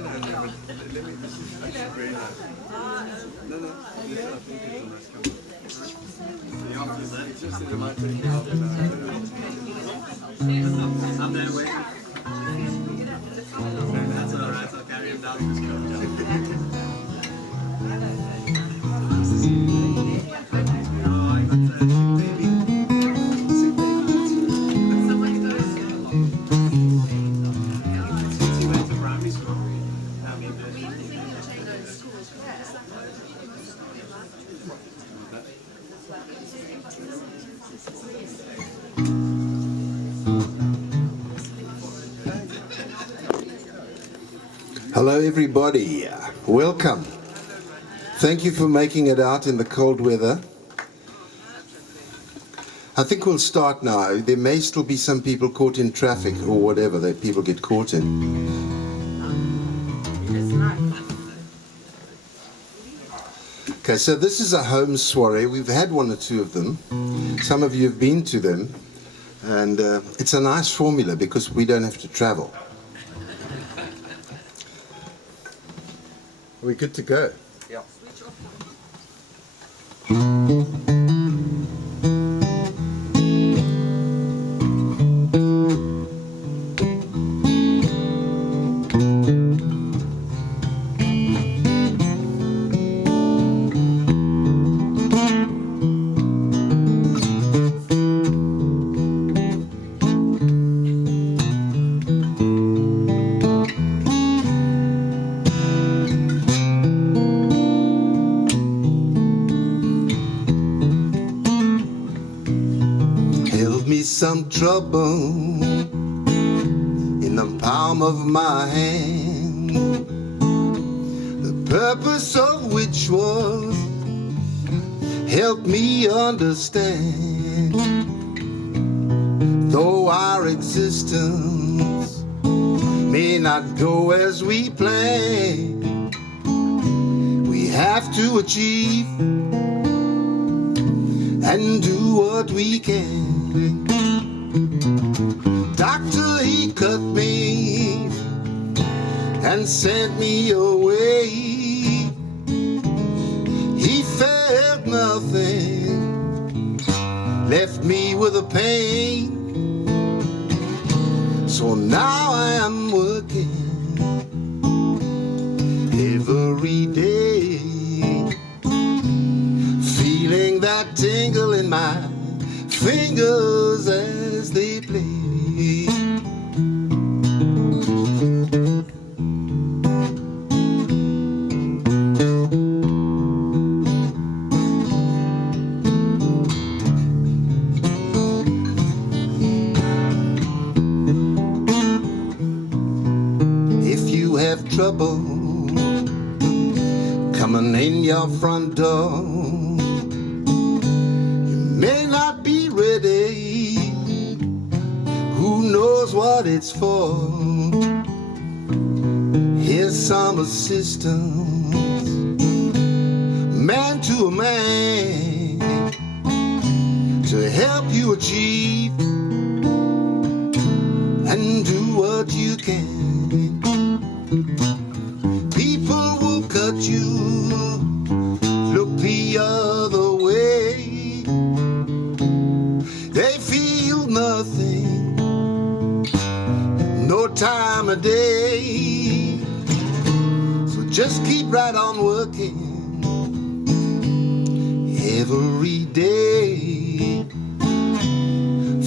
Let me, this is actually very nice. No, this I think is a nice camera. It's just that it might take me out and I'm there waiting. That's alright, I'll carry him down to his car. Hello everybody, welcome. Thank you for making it out in the cold weather. I think we'll start now. There may still be some people caught in traffic or whatever that people get caught in. Okay, so this is a home soiree. We've had one or two of them. Some of you have been to them. And it's a nice formula because we don't have to travel. Are we good to go? Yeah. Some trouble in the palm of my hand, the purpose of which was help me understand. Though our existence may not go as we plan, we have to achieve and do what we can. Doctor, he cut me and sent me away. He felt nothing, left me with a pain. So now I am working every day, feeling that tingle in my fingers as they play. If you have trouble coming in your front door, who knows what it's for? Here's some assistance, man to a man, to help you achieve and do what you can. People will cut you, look the other way. They feel nothing, no time of day. So just keep right on working every day,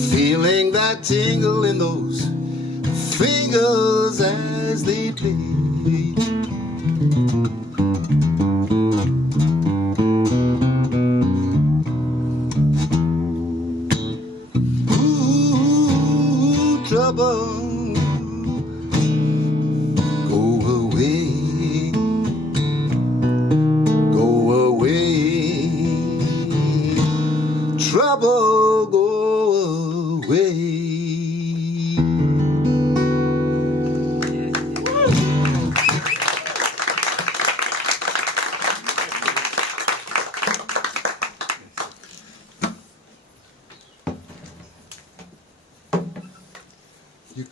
feeling that tingle in those fingers as they play. Trouble, go away, go away. Trouble, go away.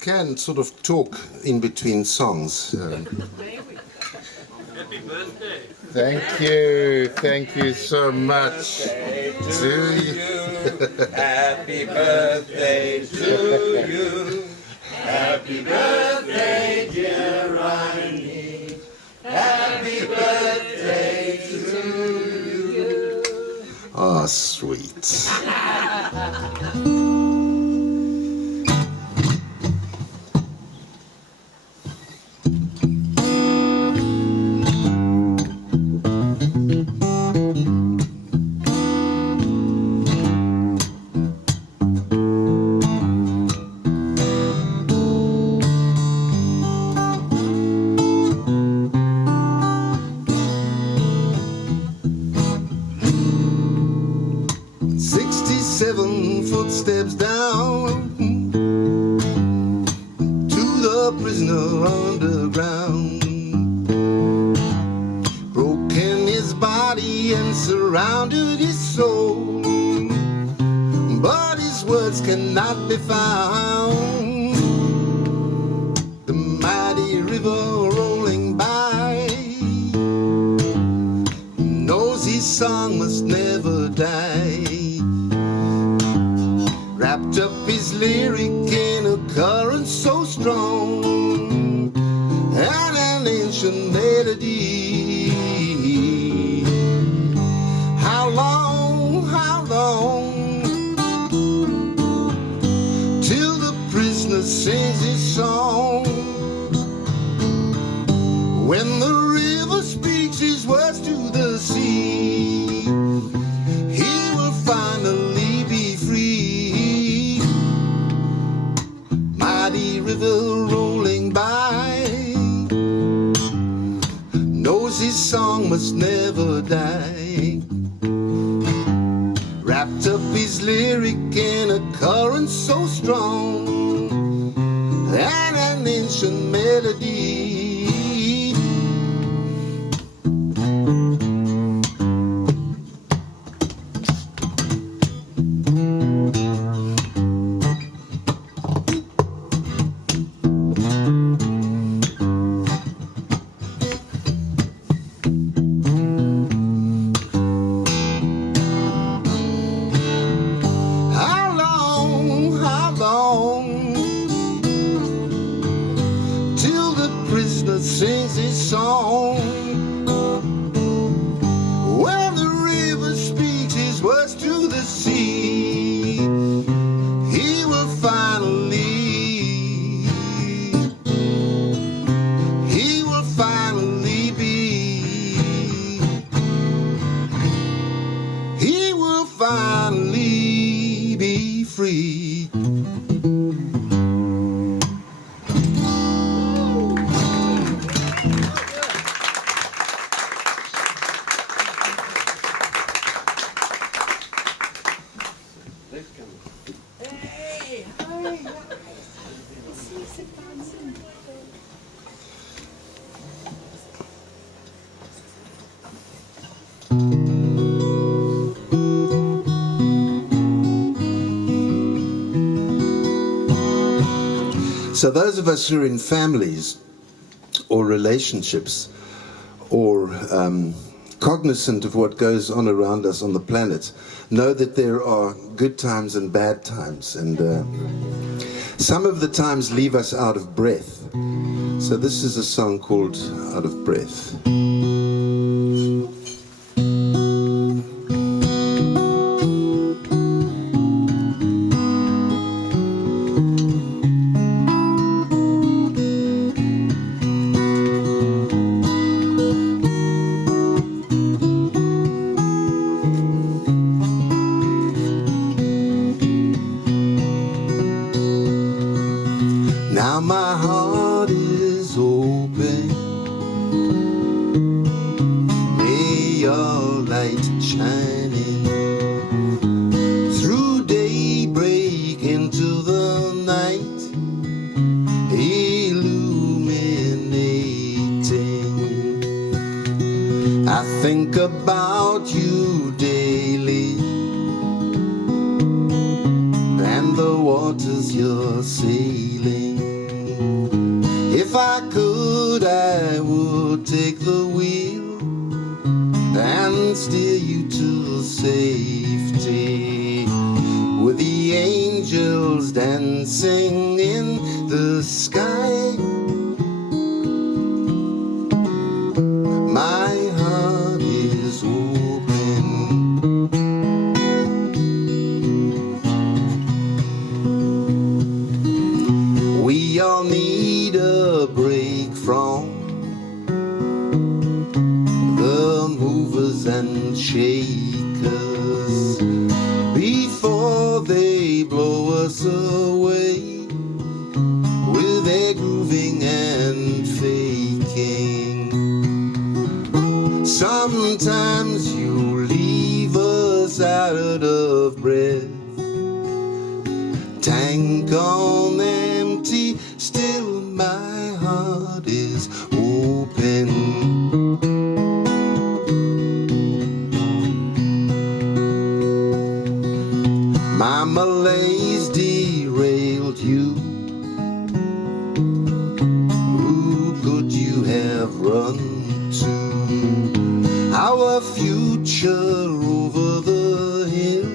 can sort of talk in between songs. Happy birthday. Thank you so much. To you. Happy birthday to you. Happy birthday, dear Reini. Happy birthday to you. Ah, sweet. Footsteps down to the prisoner underground. Broken his body and surrounded his soul, but his words cannot be found. The mighty river rolling by knows his song must never die. Wrapped up his lyric in a current so strong and an ancient melody. How long till the prisoner sings his song? When the river speaks his words to the sea, he will finally be free. Mighty river rolling by knows his song must never die. Wrapped up his lyric in a current so strong and an ancient melody. Till the prisoner sings his song. When the river speaks his words to the sea, he will finally be free. So those of us who are in families or relationships or cognizant of what goes on around us on the planet know that there are good times and bad times, and some of the times leave us out of breath. So this is a song called Out of Breath. Now my heart is open, may your light shine in through daybreak into the night, illuminating. I think about you daily and the waters you're sailing. I will take the wheel and steer you to safety, with the angels dancing in the sky. My heart is open. We all need a break from the movers and shakers before they blow us away with their grooving and faking. Sometimes you leave us out of breath, tank on empty, still my heart is open. My malaise derailed you. Who could you have run to? Our future over the hill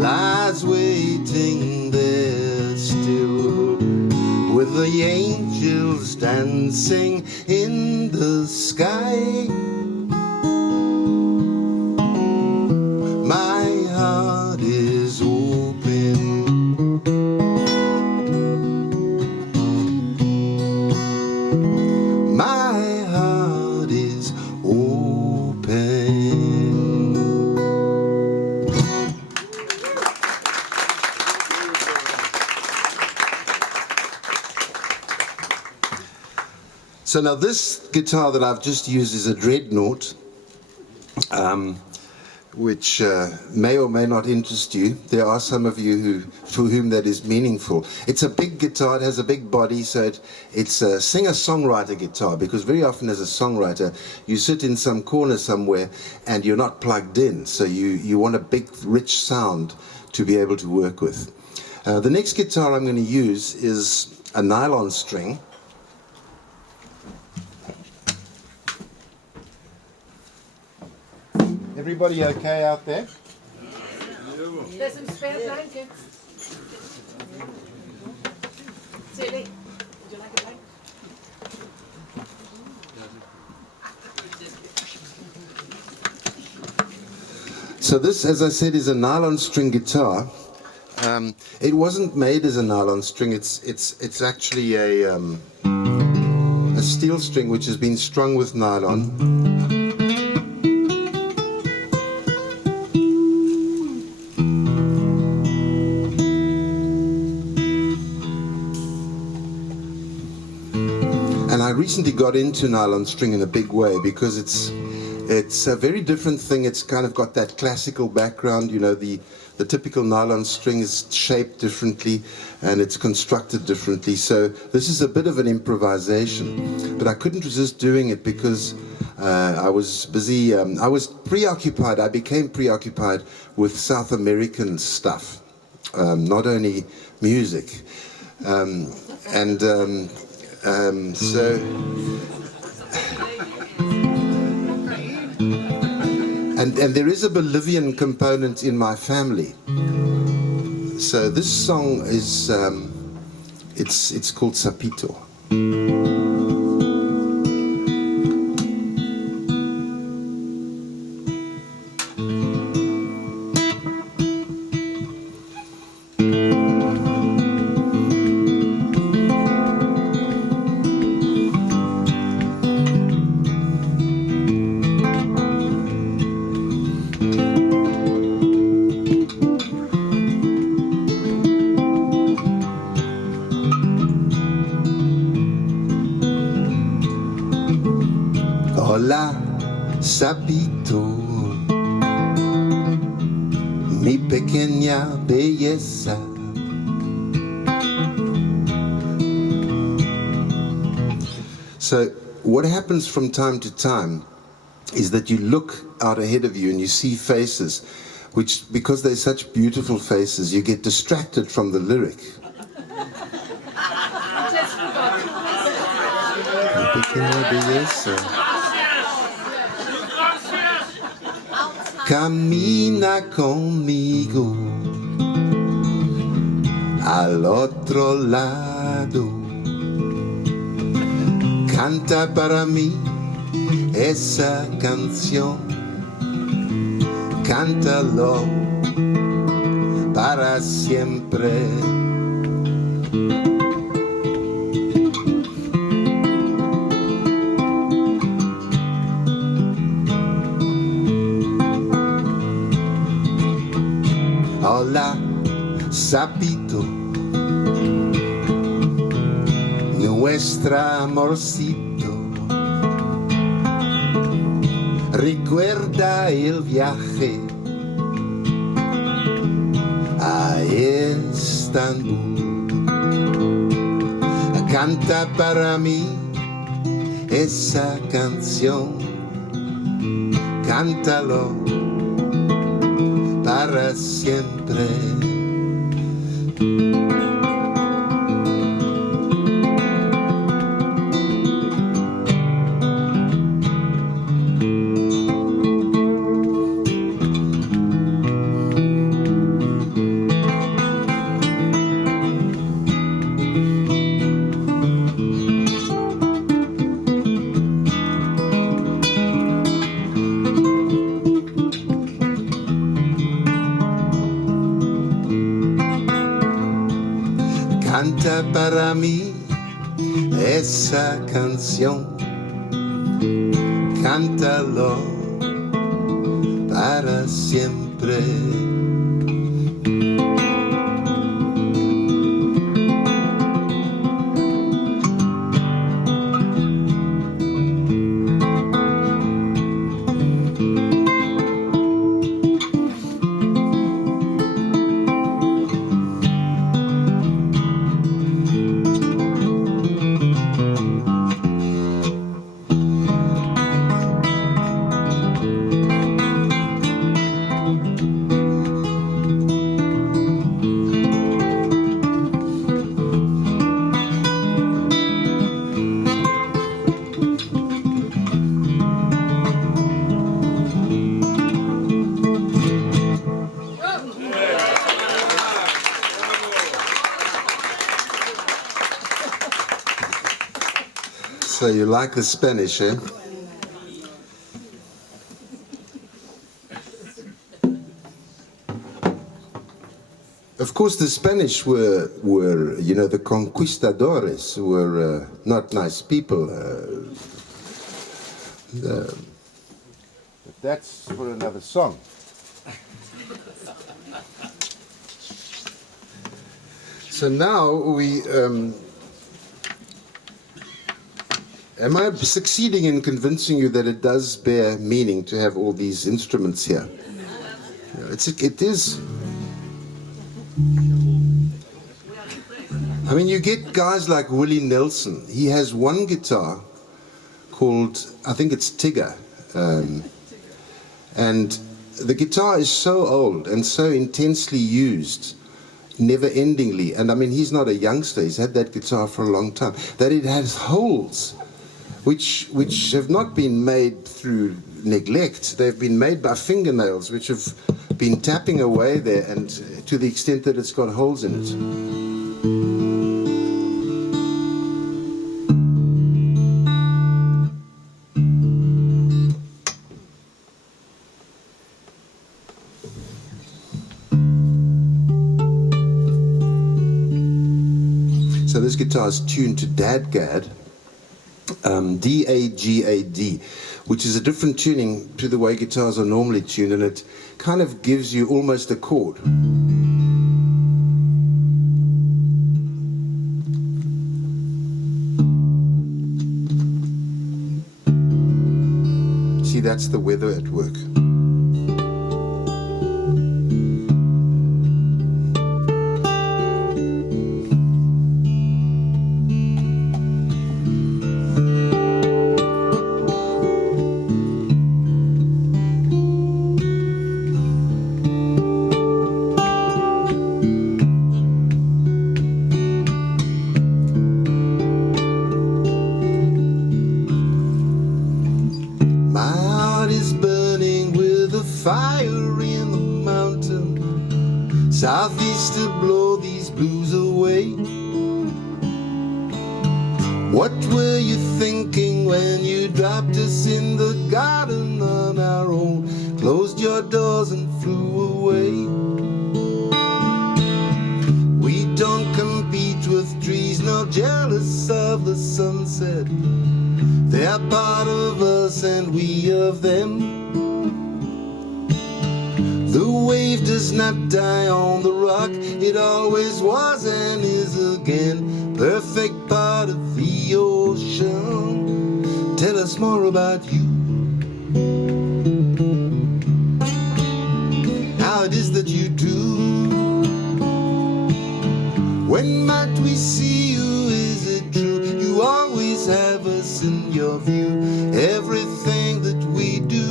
lies waiting there still, with the angels dancing in the sky. My heart is open. My heart is open. So now this guitar that I've just used is a dreadnought, which may or may not interest you. There are some of you for whom that is meaningful. It's a big guitar, it has a big body, so it's a singer-songwriter guitar, because very often as a songwriter, you sit in some corner somewhere and you're not plugged in, so you want a big, rich sound to be able to work with. The next guitar I'm going to use is a nylon string. Everybody okay out there? There's some spare blankets. Silly. Would you like a blanket? So this, as I said, is a nylon string guitar. It wasn't made as a nylon string. It's actually a steel string which has been strung with nylon. And I recently got into nylon string in a big way because it's a very different thing. It's kind of got that classical background, you know, the typical nylon string is shaped differently and it's constructed differently. So this is a bit of an improvisation, but I couldn't resist doing it because I was busy, I was preoccupied, I became preoccupied with South American stuff, not only music. And there is a Bolivian component in my family. So this song is, it's called Sapito. Hola, Sapito, mi pequeña belleza. So what happens from time to time is that you look out ahead of you and you see faces, which, because they're such beautiful faces, you get distracted from the lyric. I just forgot. pequeña belleza. Camina conmigo al otro lado. Canta para mí esa canción. Cántalo para siempre. Hola, sapito, nuestra amorcito, recuerda el viaje a Estambul. Canta para mí esa canción, cántalo para siempre. Canta para mí esa canción, cántalo para siempre. So you like the Spanish, eh? Of course, the Spanish were you know, the conquistadores were not nice people. That's for another song. So now we. Am I succeeding in convincing you that it does bear meaning to have all these instruments here? It is. I mean, you get guys like Willie Nelson. He has one guitar called, I think it's Tigger. And the guitar is so old and so intensely used, never-endingly. And I mean, he's not a youngster. He's had that guitar for a long time. That it has holes which have not been made through neglect. They've been made by fingernails, which have been tapping away there, and to the extent that it's got holes in it. So this guitar is tuned to Dadgad, D-A-G-A-D, which is a different tuning to the way guitars are normally tuned, and it kind of gives you almost a chord. See, that's the weather at work. to blow these blues away. What were you thinking when you dropped us in the garden on our own, closed your doors and flew away? We don't compete with trees, nor jealous of the sunset. They're part of us and we of them. The wave does not die on the rock, it always was and is again, perfect part of the ocean. Tell us more about you, how it is that you do. When might we see you, is it true? You always have us in your view, everything that we do.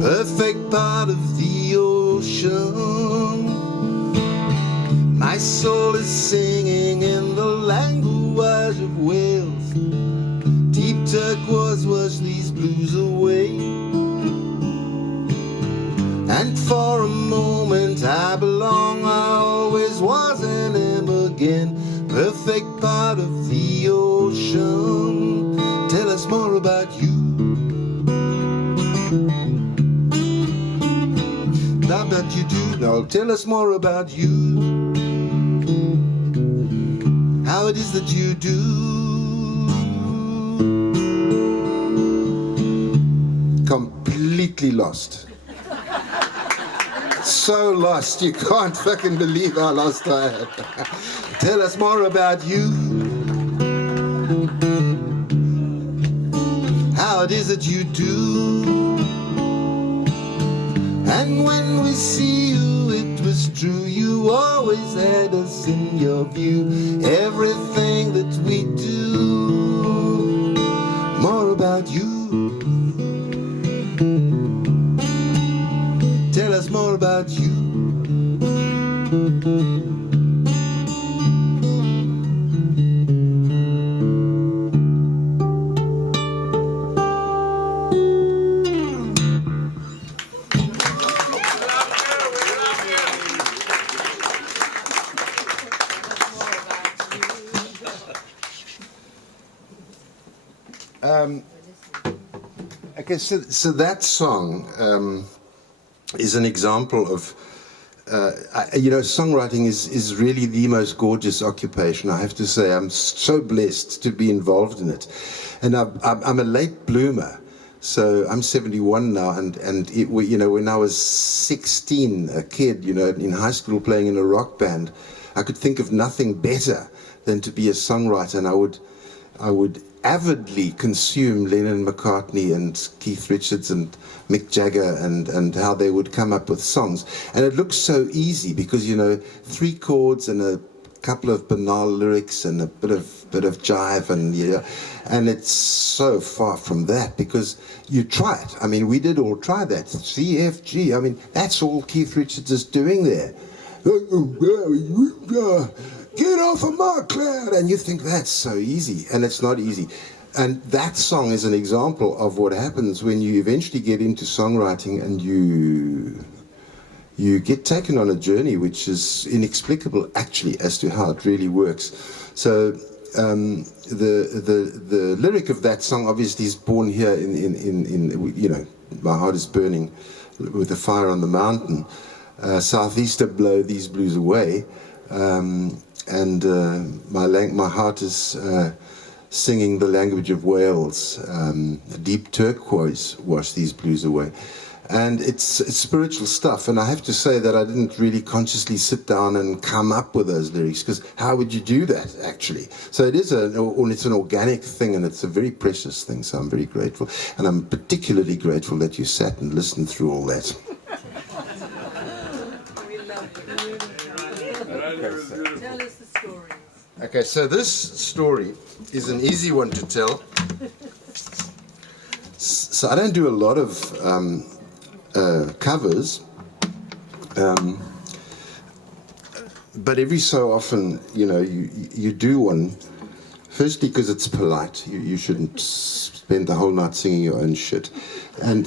Perfect part of the ocean. My soul is singing in the language of whales. Deep turquoise wash these blues away. And for a moment I belong, I always was and am again, perfect part of the ocean. Tell us more about you. Now that you do, now tell us more about you, how it is that you do. Completely lost. So lost, you can't fucking believe how lost I am. Tell us more about you, how it is that you do. And when we see you, it was true, you always had us in your view, everything that we do. More about you, tell us more about you. Okay, so that song is an example of, songwriting is really the most gorgeous occupation. I have to say, I'm so blessed to be involved in it. And I'm a late bloomer, so I'm 71 now, and when I was 16, a kid, in high school playing in a rock band, I could think of nothing better than to be a songwriter, and I would avidly consume Lennon, McCartney and Keith Richards and Mick Jagger and how they would come up with songs. And it looks so easy because, 3 chords and a couple of banal lyrics and a bit of jive and it's so far from that because you try it. I mean, we did all try that. C, F, G. I mean, that's all Keith Richards is doing there. Get off of my cloud, and you think that's so easy, and it's not easy. And that song is an example of what happens when you eventually get into songwriting and you get taken on a journey which is inexplicable actually as to how it really works. So the lyric of that song obviously is born here in my heart is burning with the fire on the mountain. Southeaster blow these blues away. And my heart is singing the language of whales. Deep turquoise wash these blues away. And it's spiritual stuff. And I have to say that I didn't really consciously sit down and come up with those lyrics, because how would you do that, actually? So it's an organic thing, and it's a very precious thing. So I'm very grateful. And I'm particularly grateful that you sat and listened through all that. Tell us the stories. Okay, so this story is an easy one to tell. So I don't do a lot of covers. But every so often, you do one. Firstly, because it's polite. You shouldn't spend the whole night singing your own shit. And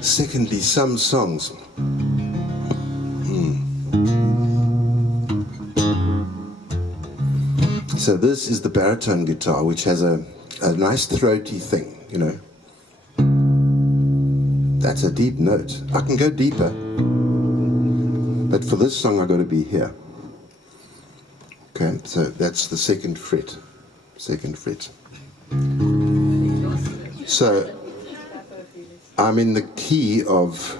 secondly, some songs. So this is the baritone guitar, which has a nice throaty thing, That's a deep note. I can go deeper. But for this song, I got to be here. Okay, so that's the second fret. So I'm in the key of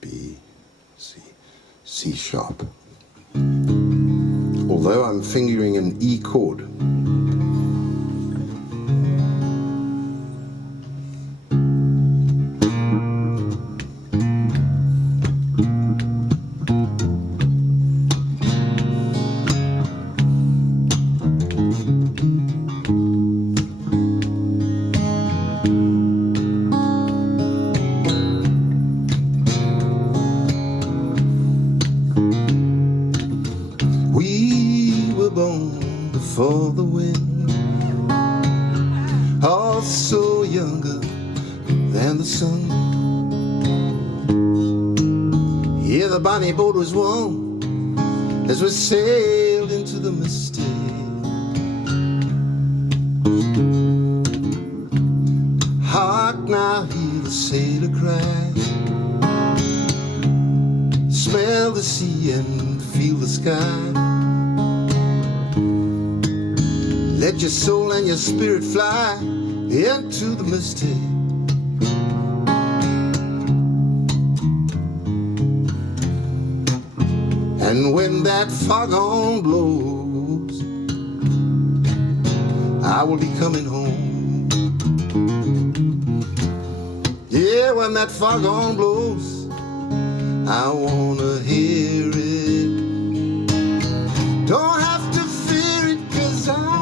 B, C sharp. Although I'm fingering an E chord. For the wind, also younger than the sun. Here the bonny boat was warm as we sailed into the misty. Hark now, hear the sailor cry. Smell the sea and feel the sky. Let your soul and your spirit fly into the misty. And when that foghorn blows, I will be coming home. Yeah, when that foghorn blows, I wanna hear it. Don't have to fear it, 'cause I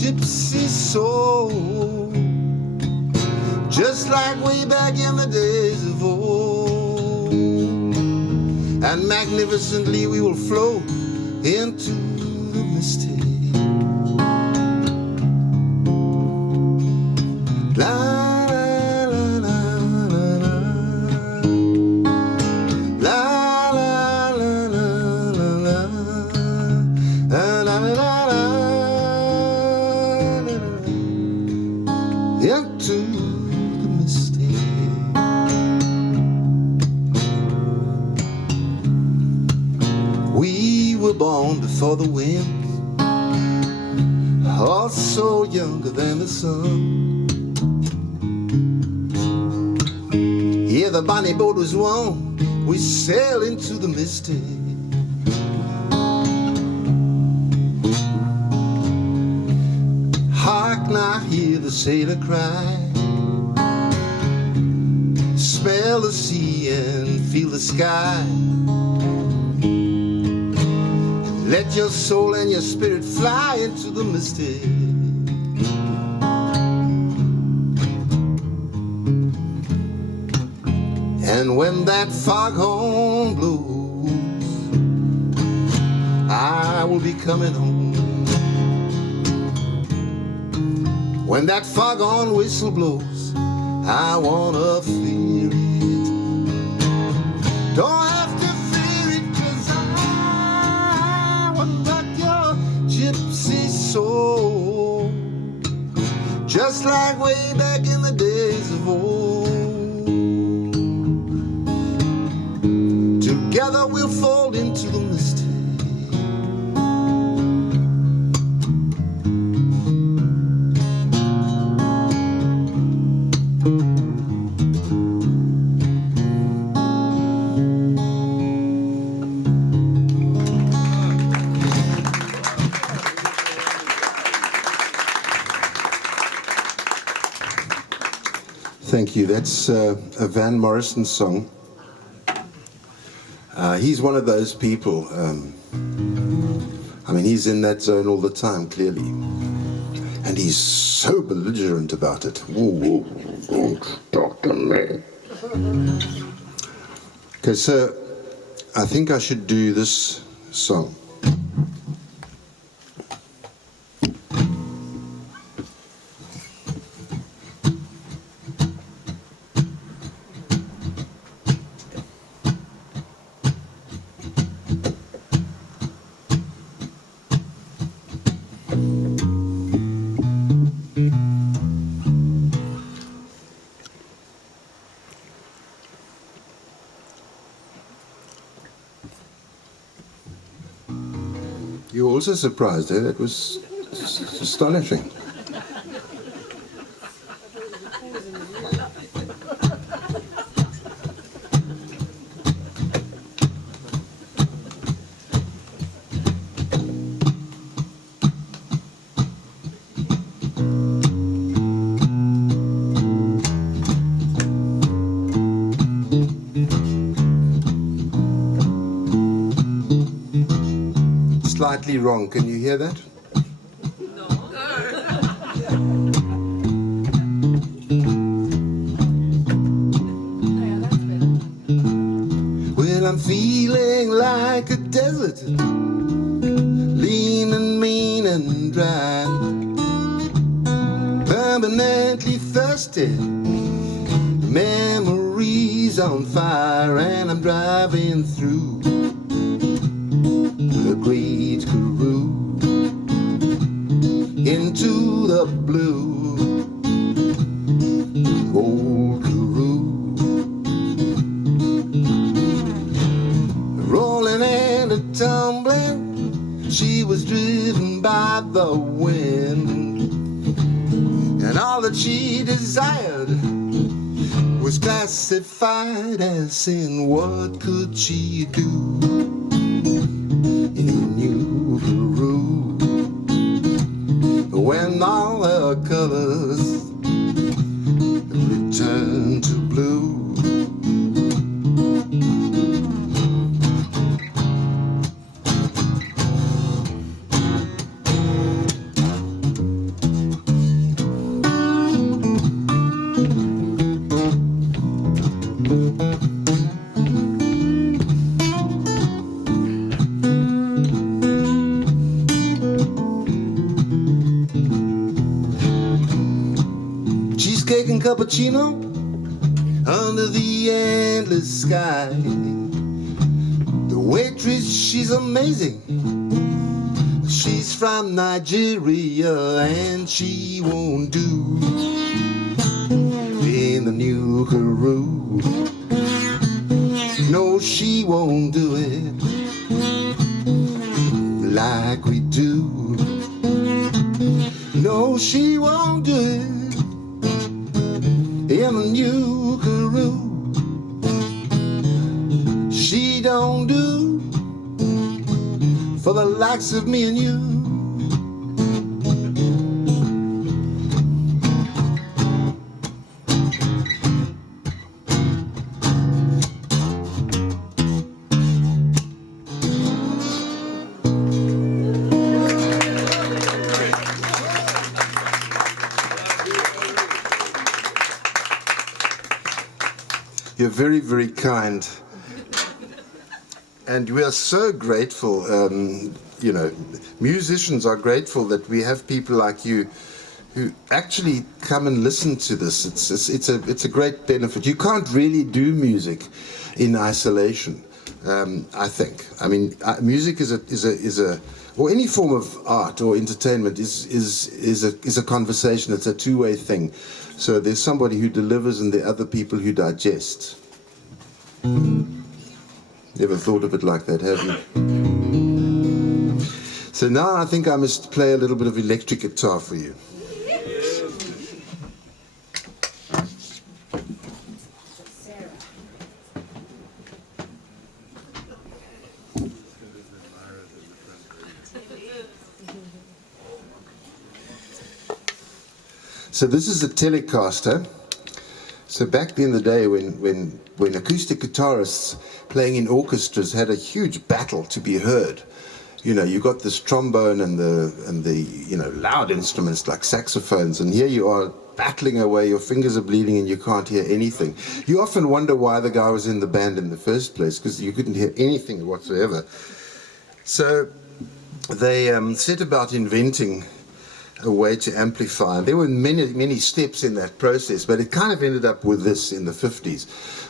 gypsy soul, just like way back in the days of old. And magnificently we will float into the misty. La la la la la la la la la la la la la la. Into the misty. We were born before the wind, also younger than the sun. Yeah, the bonny boat was warm, we sailed into the misty. Hark now, hear the sailor cry. Smell the sea and feel the sky. Let your soul and your spirit fly into the misty. And when that foghorn blows, I will be coming home. When that foghorn whistle blows, I wanna feel it. Don't have to fear it, 'cause I wanna rock your gypsy soul, just like way back in the days of old. Together we'll fall into the misty. Thank you. That's a Van Morrison song. He's one of those people. I mean, he's in that zone all the time, clearly. And he's so belligerent about it. Whoa, don't talk to me. Okay, so I think I should do this song. You were also surprised, eh? That was astonishing. Slightly wrong. Can you hear that? No. Well, I'm feeling like a desert, lean and mean and dry, permanently thirsty, memories on fire, and I'm driving through the great Karoo into the blue, old Karoo, rolling and a tumbling. She was driven by the wind, and all that she desired was classified as sin. What could she do in New Peru when all her colors return to blue? Cheesecake and cappuccino under the endless sky. The waitress, she's amazing. She's from Nigeria and she won't do in the New Karoo. No, she won't do it like we do. No, she won't do it in the New Karoo. She don't do for the likes of me and you. You're very, very kind. And we are so grateful, you know, musicians are grateful that we have people like you who actually come and listen to this. It's a great benefit. You can't really do music in isolation, I think. I mean, music is a or any form of art or entertainment is a conversation. It's a two-way thing. So there's somebody who delivers and there are other people who digest. Never thought of it like that, have you? So now I think I must play a little bit of electric guitar for you. So this is a Telecaster. So back in the day when acoustic guitarists playing in orchestras had a huge battle to be heard, you know, you got this trombone and the you know, loud instruments like saxophones, and here you are battling away, your fingers are bleeding and you can't hear anything. You often wonder why the guy was in the band in the first place, because you couldn't hear anything whatsoever. So they set about inventing a way to amplify. There were many steps in that process, but it kind of ended up with this in the 50s,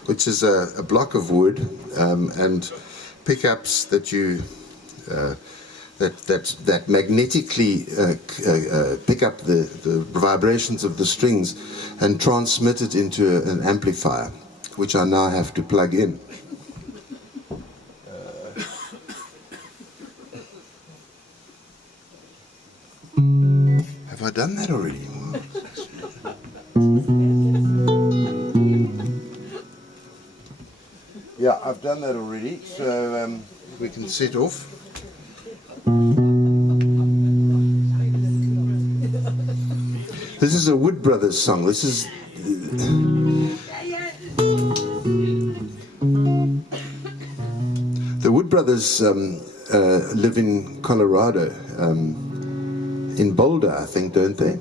which is a block of wood and pickups that you that magnetically pick up the vibrations of the strings and transmit it into an amplifier, which I now have to plug in. Have I done that already? Yeah, I've done that already, so we can set off. This is a Wood Brothers song. This is... The Wood Brothers live in Colorado. In Boulder, I think, don't they?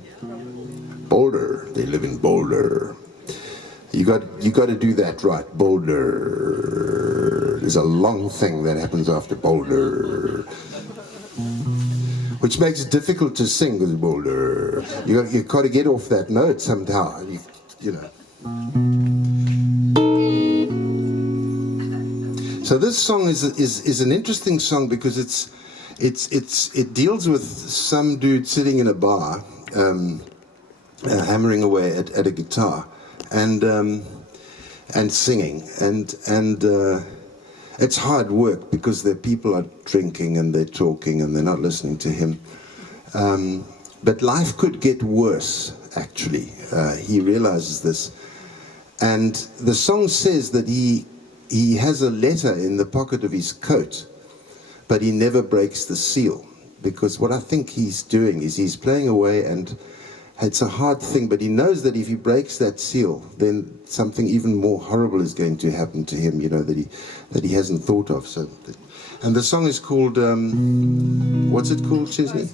Boulder. They live in Boulder. You got to do that right. Boulder. There's a long thing that happens after Boulder, which makes it difficult to sing with Boulder. You got to get off that note somehow. You know. So this song is an interesting song because it deals with some dude sitting in a bar, hammering away at a guitar, and singing, and it's hard work because the people are drinking and they're talking and they're not listening to him. But life could get worse. Actually, he realizes this, and the song says that he has a letter in the pocket of his coat. But he never breaks the seal, because what I think he's doing is he's playing away, and it's a hard thing, but he knows that if he breaks that seal, then something even more horrible is going to happen to him, you know, that he hasn't thought of. So, and the song is called, what's it called, Chesney?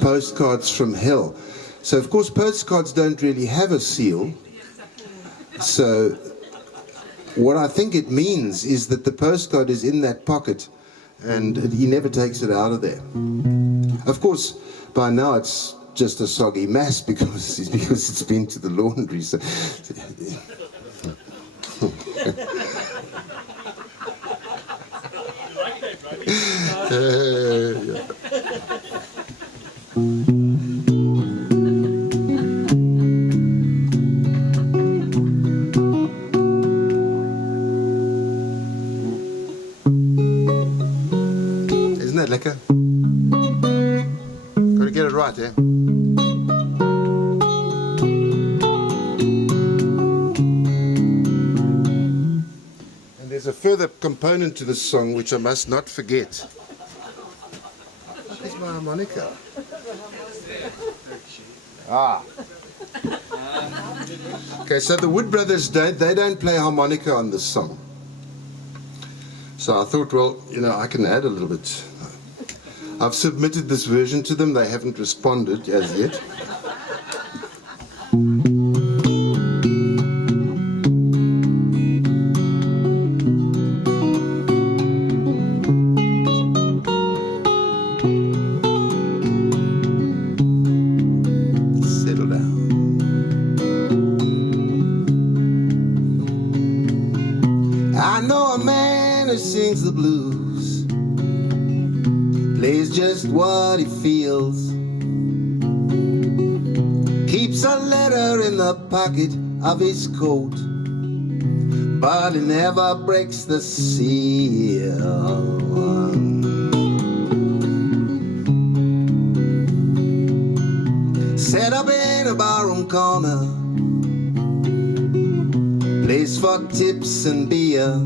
Postcards from Hell. So, of course, postcards don't really have a seal. So, what I think it means is that the postcard is in that pocket, and he never takes it out of there. Of course, by now it's just a soggy mess because it's been to the laundry. So. Yeah. Isn't that lekker? Gotta get it right, eh? And there's a further component to this song which I must not forget. Where's my harmonica? Ah. Okay, so the Wood Brothers don't play harmonica on this song. So I thought, well, you know, I can add a little bit. I've submitted this version to them. They haven't responded as yet. Settle down. I know a man who sings the blues, plays just what he feels, keeps a letter in the pocket of his coat, but he never breaks the seal. Set up in a barroom corner, place for tips and beer,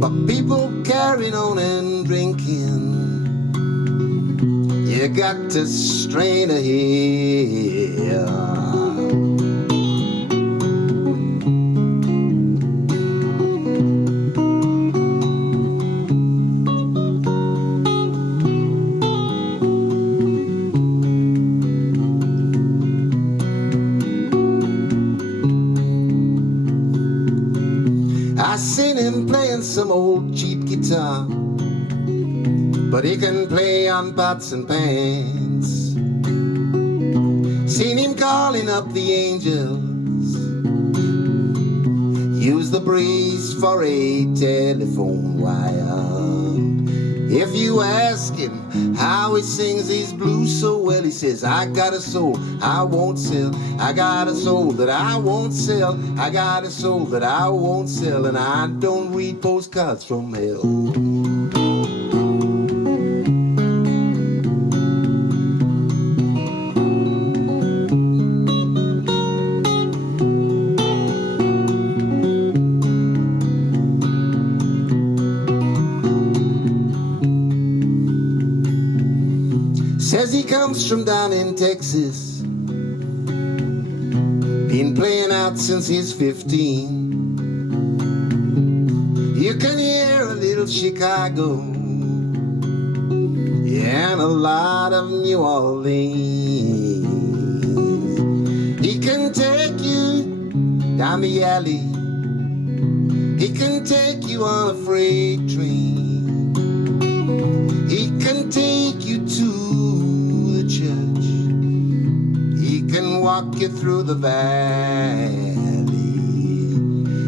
but people carrying on and drinking. You got to strain a hair. some old cheap guitar, but he can play on pots and pans. Seen him calling up the angels, use the breeze for a telephone wire. If you ask him how he sings these blues so well, he says, I got a soul I won't sell. I got a soul that I won't sell. I got a soul that I won't sell. And I don't read postcards from hell. Says he comes from down in Texas, been playing out since he's 15. You can hear a little Chicago, yeah, and a lot of New Orleans. He can take you down the alley, he can take you on a freight train, he can take you to church, he can walk you through the valley.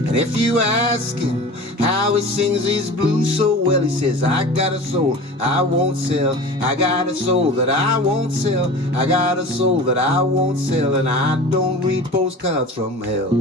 And if you ask him how he sings these blues so well, he says, I got a soul I won't sell. I got a soul that I won't sell. I got a soul that I won't sell. And I don't read postcards from hell.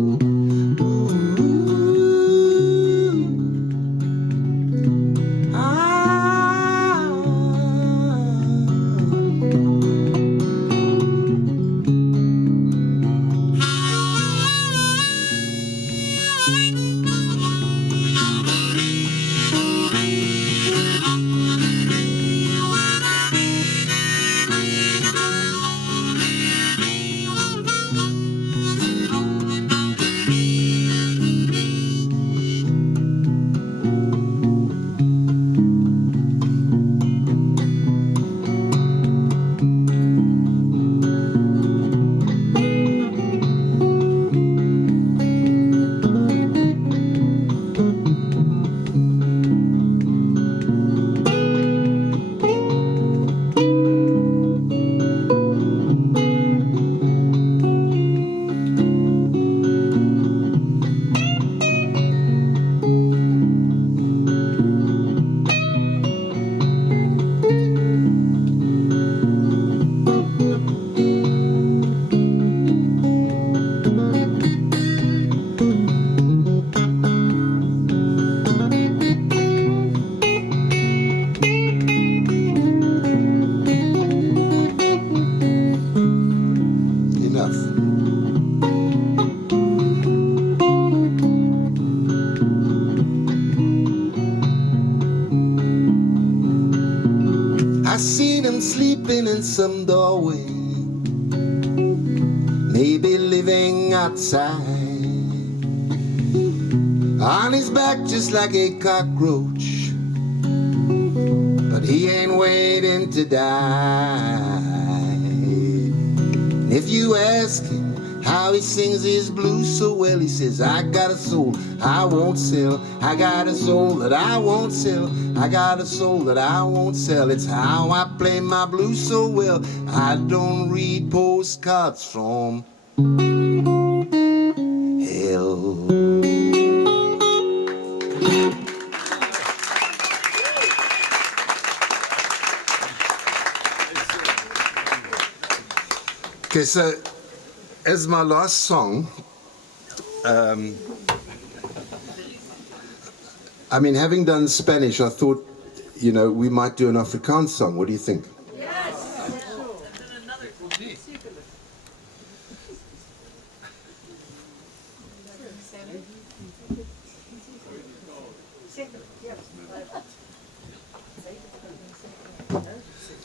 I seen him sleeping in some doorway, maybe living outside, on his back just like a cockroach, but he ain't waiting to die. And if you ask him how he sings his blues so well, he says, I got a soul I won't sell. I got a soul that I won't sell. I got a soul that I won't sell. It's how I play my blues so well. I don't read postcards from hell. Okay, so as my last song, I mean, having done Spanish, I thought, you know, we might do an Afrikaans song. What do you think? Yes.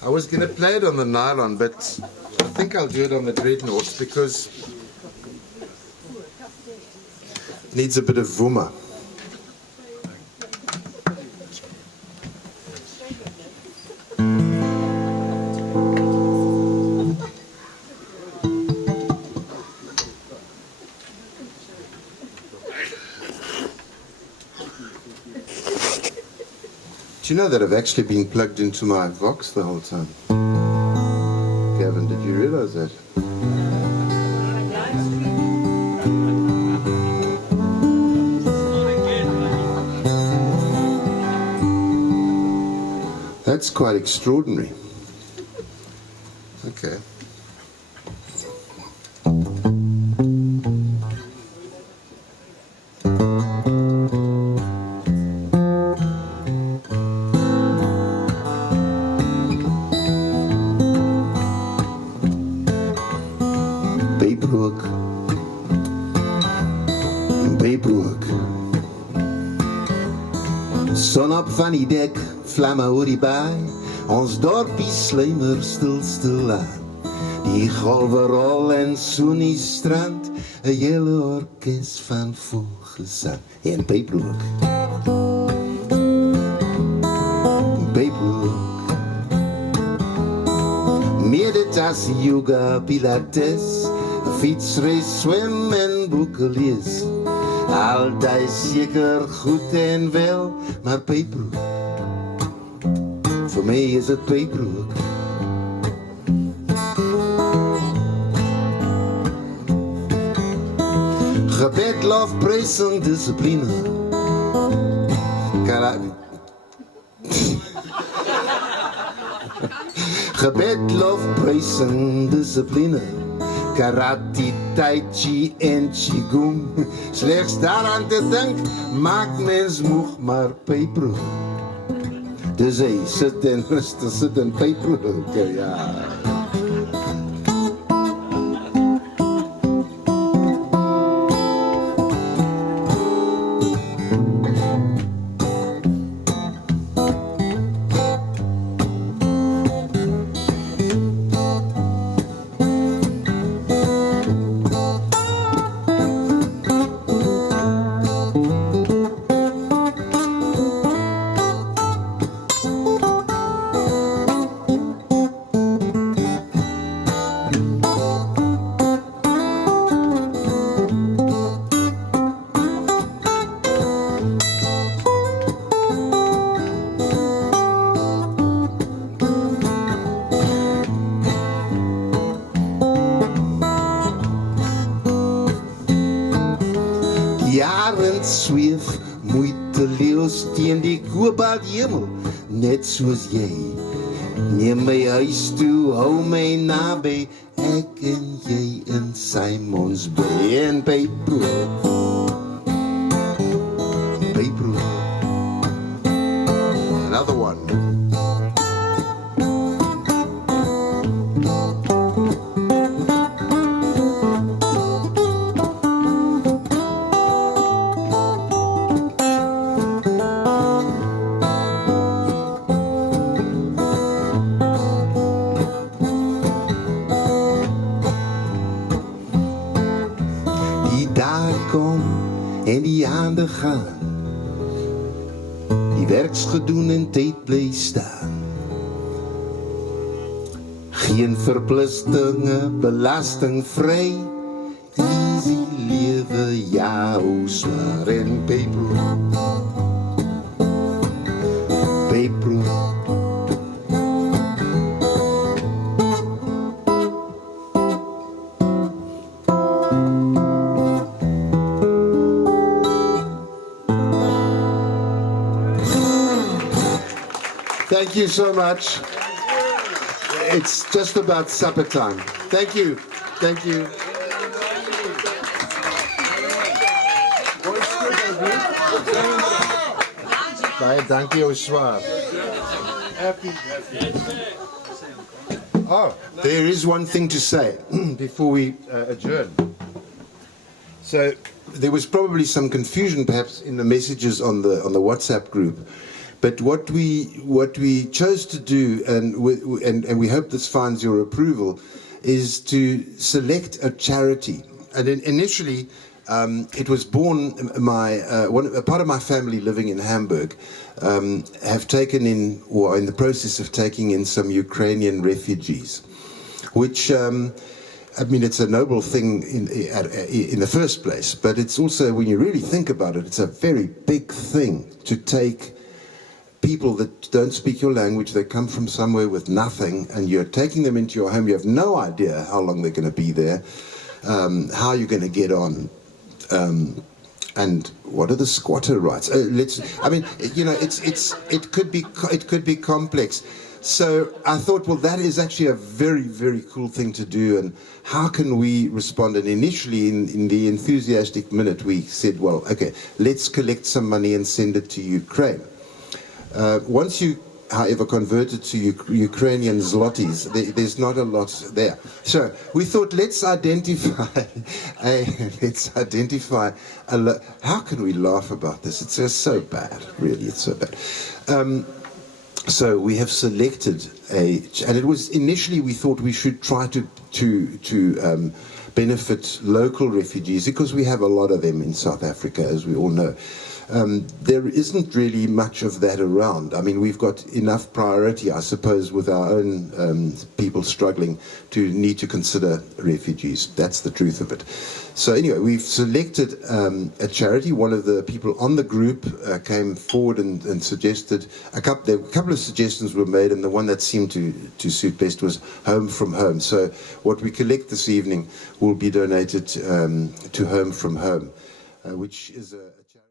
I was going to play it on the nylon, but I think I'll do it on the dreadnought because it needs a bit of vuma. Do you know that I've actually been plugged into my Vox the whole time? Gavin, did you realize that? That's quite extraordinary. Okay. Beebroek. Son op van die dek, vlamme oor die baai, ons dorpie slijmer stil stil aan. Die golwe rol en soen die strand, 'n hele orkes van voelgesang. En Beebroek. Meditas, yoga, pilates, fietsrace, swem en boeke lees. Al die seker goed en wel, maar Beebroek, vir my is dit Beebroek. Gebed, lof, prys en dissipline. Gebed, lof, prys en dissipline. Karate, tai chi en qigong. Slechts daaraan te dink, maak mens moeg, maar Beebroek. Dus hy sit en rustig, sit in Beebroek, ja. Jaren zweef, moeiteloos teen die kobalt hemel, net soos jy. Neem my huis toe, hou my naby, ek en jy in Simons Bay. En Beebroek, Beebroek. Another one. En die aande gaan, die werks gedoen en tyd bly staan. Geen verpligtinge, belastingvry, easy lewe, ja, hoe swaar. En Beebroek, Beebroek. Thank you so much. It's just about supper time. Thank you. Thank you. Baie dankie, ou swaar. Oh, there is one thing to say before we adjourn. So there was probably some confusion perhaps in the messages on the WhatsApp group. But what we chose to do, and we hope this finds your approval, is to select a charity. And initially, it was born. A part of my family living in Hamburg have taken in, or are in the process of taking in, some Ukrainian refugees, which. I mean, it's a noble thing in the first place, but it's also, when you really think about it, it's a very big thing to take people that don't speak your language, they come from somewhere with nothing, and you're taking them into your home. You have no idea how long they're going to be there, how you're going to get on. And what are the squatter rights? It could be complex. So I thought, well, that is actually a very, very cool thing to do, and how can we respond? And initially, in the enthusiastic minute, we said, well, okay, let's collect some money and send it to Ukraine. Once you, however, convert it to Ukrainian zlotys, there's not a lot there. So we thought, let's identify how can we laugh about this? It's just so bad, really, it's so bad. So we have selected and it was initially we thought we should try to benefit local refugees, because we have a lot of them in South Africa, as we all know. There isn't really much of that around. I mean, we've got enough priority, I suppose, with our own people struggling to need to consider refugees. That's the truth of it. So anyway, we've selected a charity. One of the people on the group came forward and suggested a couple of suggestions were made, and the one that seemed to suit best was Home from Home. So what we collect this evening will be donated to Home from Home, which is a charity.